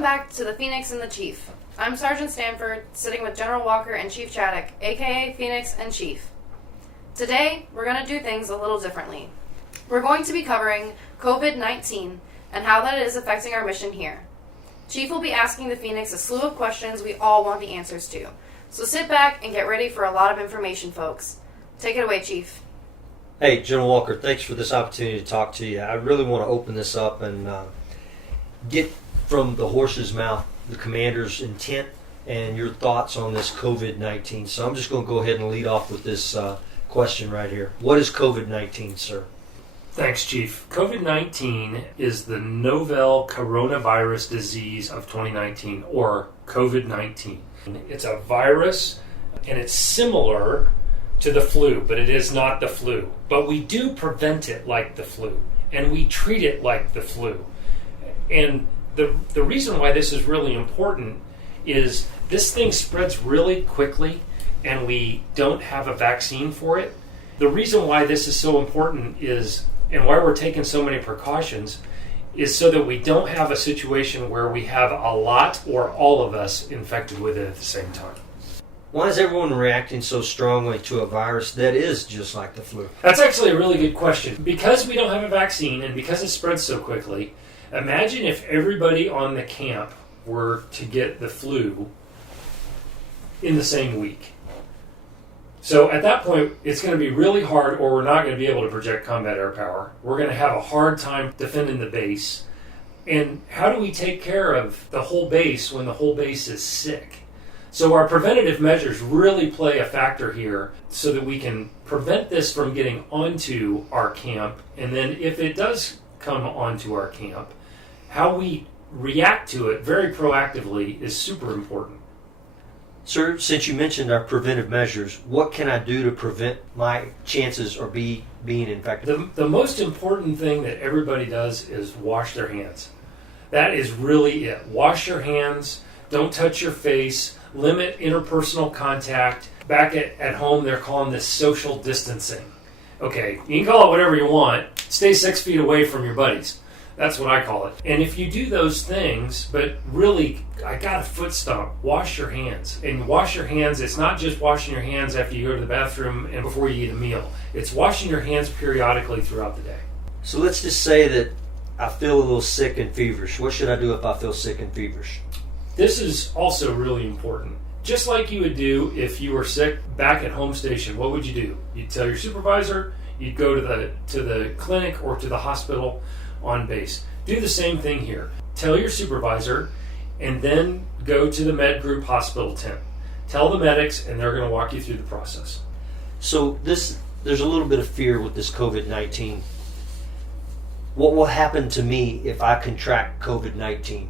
Welcome back to the Phoenix and the Chief. I'm Sergeant Stanford, sitting with General Walker and Chief Chaddock, aka Phoenix and Chief. Today, we're going to do things a little differently. We're going to be covering COVID-19 and how that is affecting our mission here. Chief will be asking the Phoenix a slew of questions we all want the answers to. So sit back and get ready for a lot of information, folks. Take it away, Chief. Hey, General Walker, thanks for this opportunity to talk to you. I really want to open this up and get from the horse's mouth the commander's intent and your thoughts on this COVID-19. So I'm just going to go ahead and lead off with this question right here. What is COVID-19, sir? Thanks, Chief. COVID-19 is the novel coronavirus disease of 2019, or COVID-19. It's a virus, and it's similar to the flu, but it is not the flu. But we do prevent it like the flu, and we treat it like the flu. And the reason why this is really important is this thing spreads really quickly, and we don't have a vaccine for it. The reason why this is so important is, and why we're taking so many precautions, is so that we don't have a situation where we have a lot or all of us infected with it at the same time. Why is everyone reacting so strongly to a virus that is just like the flu? That's actually a really good question. Because we don't have a vaccine and because it spreads so quickly, imagine if everybody on the camp were to get the flu in the same week. So at that point, it's going to be really hard, or we're not going to be able to project combat air power. We're going to have a hard time defending the base. And how do we take care of the whole base when the whole base is sick? So our preventative measures really play a factor here so that we can prevent this from getting onto our camp. And then if it does come onto our camp, how we react to it very proactively is super important. Sir, since you mentioned our preventive measures, what can I do to prevent my chances of being infected? The most important thing that everybody does is wash their hands. That is really it. Wash your hands. Don't touch your face. Limit interpersonal contact. Back at home, they're calling this social distancing. Okay, you can call it whatever you want. Stay 6 feet away from your buddies. That's what I call it. And if you do those things, but really, I got a foot stomp, wash your hands. And wash your hands, it's not just washing your hands after you go to the bathroom and before you eat a meal. It's washing your hands periodically throughout the day. So let's just say that I feel a little sick and feverish. What should I do if I feel sick and feverish? This is also really important. Just like you would do if you were sick back at home station, what would you do? You'd tell your supervisor, you'd go to the clinic or to the hospital on base. Do the same thing here. Tell your supervisor, and then go to the med group hospital tent. Tell the medics, and they're going to walk you through the process. So there's a little bit of fear with this COVID-19. What will happen to me if I contract COVID-19?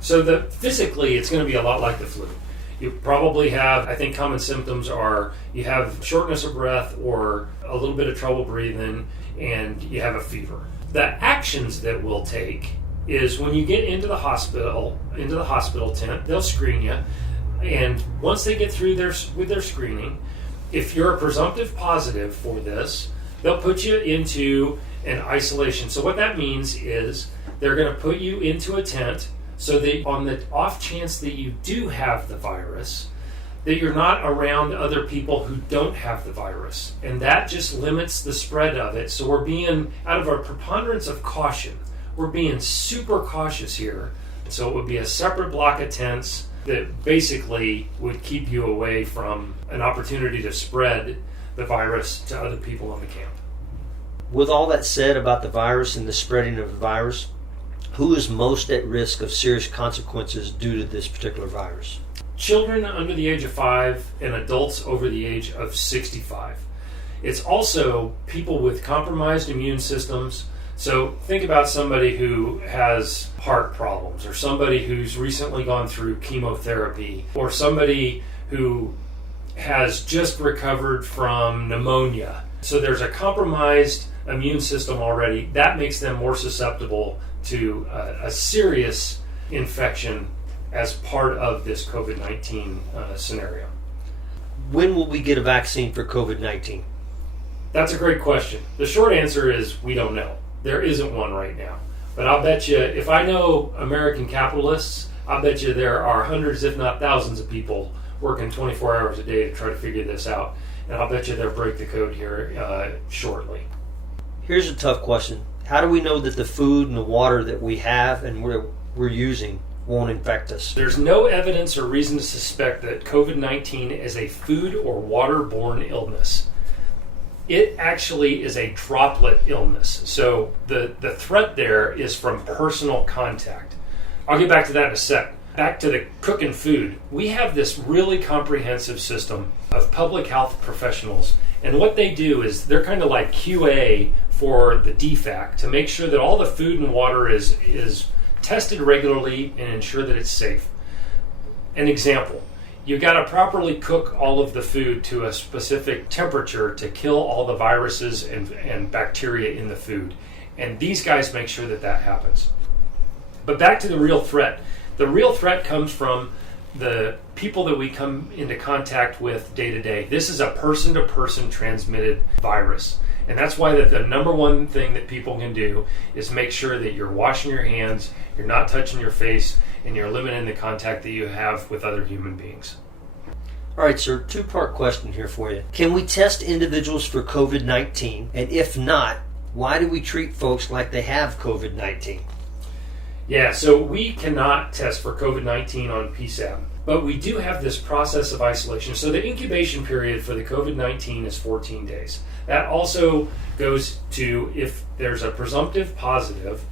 So physically, it's going to be a lot like the flu. You probably have, I think common symptoms are you have shortness of breath or a little bit of trouble breathing, and you have a fever. The actions that we'll take is when you get into the hospital tent, they'll screen you, and once they get through with their screening, if you're a presumptive positive for this, they'll put you into an isolation. So what that means is they're going to put you into a tent so that on the off chance that you do have the virus, that you're not around other people who don't have the virus. And that just limits the spread of it. So we're being, out of our preponderance of caution, we're being super cautious here. So it would be a separate block of tents that basically would keep you away from an opportunity to spread the virus to other people on the camp. With all that said about the virus and the spreading of the virus, who is most at risk of serious consequences due to this particular virus? Children under the age of 5 and adults over the age of 65. It's also people with compromised immune systems. So think about somebody who has heart problems, or somebody who's recently gone through chemotherapy, or somebody who has just recovered from pneumonia. So there's a compromised immune system already. That makes them more susceptible to a serious infection as part of this COVID-19 scenario. When will we get a vaccine for COVID-19? That's a great question. The short answer is we don't know. There isn't one right now. But I'll bet you, if I know American capitalists, I bet you there are hundreds, if not thousands, of people working 24 hours a day to try to figure this out. And I'll bet you they'll break the code here shortly. Here's a tough question. How do we know that the food and the water that we have and we're using won't infect us? There's no evidence or reason to suspect that COVID-19 is a food or waterborne illness. It actually is a droplet illness. So the threat there is from personal contact. I'll get back to that in a sec. Back to the cooking food. We have this really comprehensive system of public health professionals. And what they do is they're kind of like QA for the DFAC to make sure that all the food and water is tested regularly and ensure that it's safe. An example, you've got to properly cook all of the food to a specific temperature to kill all the viruses and bacteria in the food. And these guys make sure that that happens. But back to the real threat. The real threat comes from the people that we come into contact with day to day. This is a person-to-person transmitted virus. And that's why the number one thing that people can do is make sure that you're washing your hands, you're not touching your face, and you're limiting the contact that you have with other human beings. All right, sir, two-part question here for you. Can we test individuals for COVID-19? And if not, why do we treat folks like they have COVID-19? Yeah, so we cannot test for COVID-19 on PSAB, but we do have this process of isolation. So the incubation period for the COVID-19 is 14 days. That also goes to if there's a presumptive positive,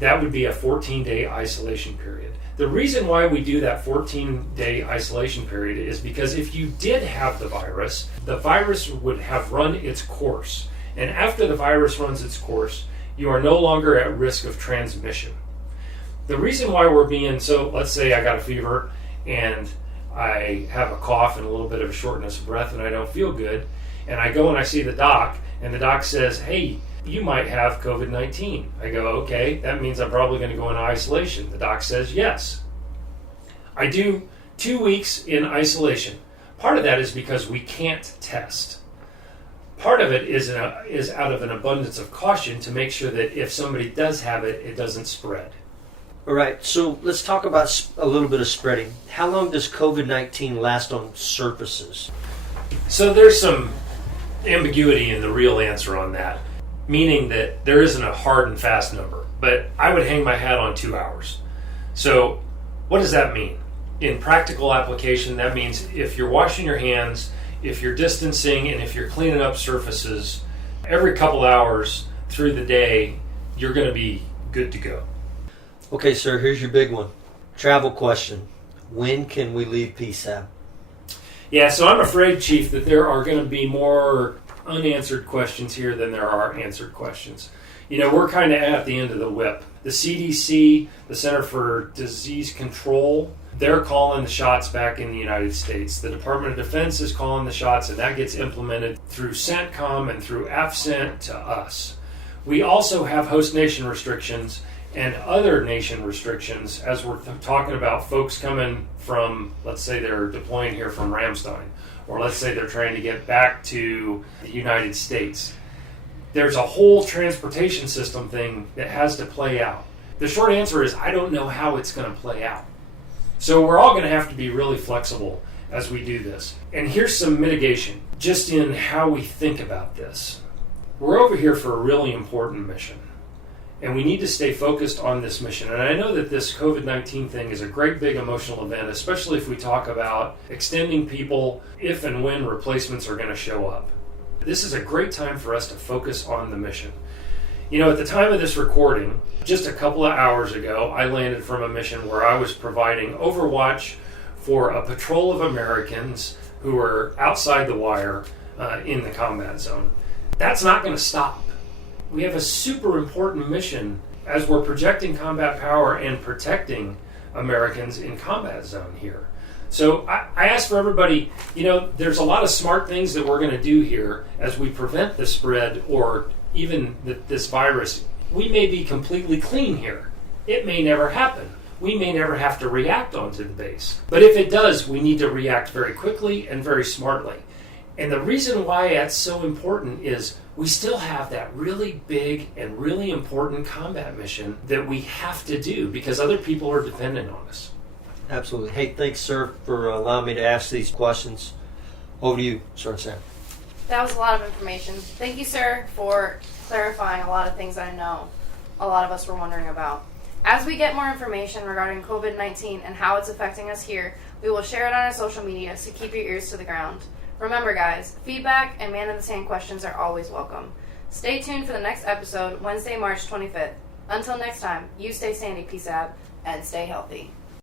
that would be a 14-day isolation period. The reason why we do that 14-day isolation period is because if you did have the virus would have run its course. And after the virus runs its course, you are no longer at risk of transmission. The reason why we're being so, let's say I got a fever and I have a cough and a little bit of a shortness of breath and I don't feel good, and I go and I see the doc, and the doc says, hey, you might have COVID-19. I go, okay, that means I'm probably going to go into isolation. The doc says, yes. I do 2 weeks in isolation. Part of that is because we can't test. Part of it is out of an abundance of caution to make sure that if somebody does have it, it doesn't spread. All right, so let's talk about a little bit of spreading. How long does COVID-19 last on surfaces? So there's some ambiguity in the real answer on that, meaning that there isn't a hard and fast number, but I would hang my hat on 2 hours. So what does that mean? In practical application, that means if you're washing your hands, if you're distancing, and if you're cleaning up surfaces, every couple hours through the day, you're going to be good to go. Okay, sir, here's your big one. Travel question. When can we leave PSAB? Yeah, so I'm afraid, Chief, that there are going to be more unanswered questions here than there are answered questions. You know, we're kind of at the end of the whip. The CDC, the Center for Disease Control, they're calling the shots back in the United States. The Department of Defense is calling the shots, and that gets implemented through CENTCOM and through AFCENT to us. We also have host nation restrictions and other nation restrictions as we're talking about folks coming from, let's say they're deploying here from Ramstein, or let's say they're trying to get back to the United States. There's a whole transportation system thing that has to play out. The short answer is I don't know how it's going to play out. So we're all going to have to be really flexible as we do this. And here's some mitigation, just in how we think about this. We're over here for a really important mission. And we need to stay focused on this mission. And I know that this COVID-19 thing is a great big emotional event, especially if we talk about extending people if and when replacements are going to show up. This is a great time for us to focus on the mission. You know, at the time of this recording, just a couple of hours ago, I landed from a mission where I was providing overwatch for a patrol of Americans who were outside the wire in the combat zone. That's not going to stop. We have a super important mission as we're projecting combat power and protecting Americans in combat zone here. So I ask for everybody, you know, there's a lot of smart things that we're going to do here as we prevent the spread or even this virus. We may be completely clean here. It may never happen. We may never have to react onto the base. But if it does, we need to react very quickly and very smartly. And the reason why that's so important is we still have that really big and really important combat mission that we have to do because other people are dependent on us. Absolutely. Hey, thanks, sir, for allowing me to ask these questions. Over to you, Sergeant Sam. That was a lot of information. Thank you, sir, for clarifying a lot of things that I know a lot of us were wondering about. As we get more information regarding COVID-19 and how it's affecting us here, we will share it on our social media, so keep your ears to the ground. Remember, guys, feedback and man-in-the-sand questions are always welcome. Stay tuned for the next episode, Wednesday, March 25th. Until next time, you stay sandy, PSAB, and stay healthy.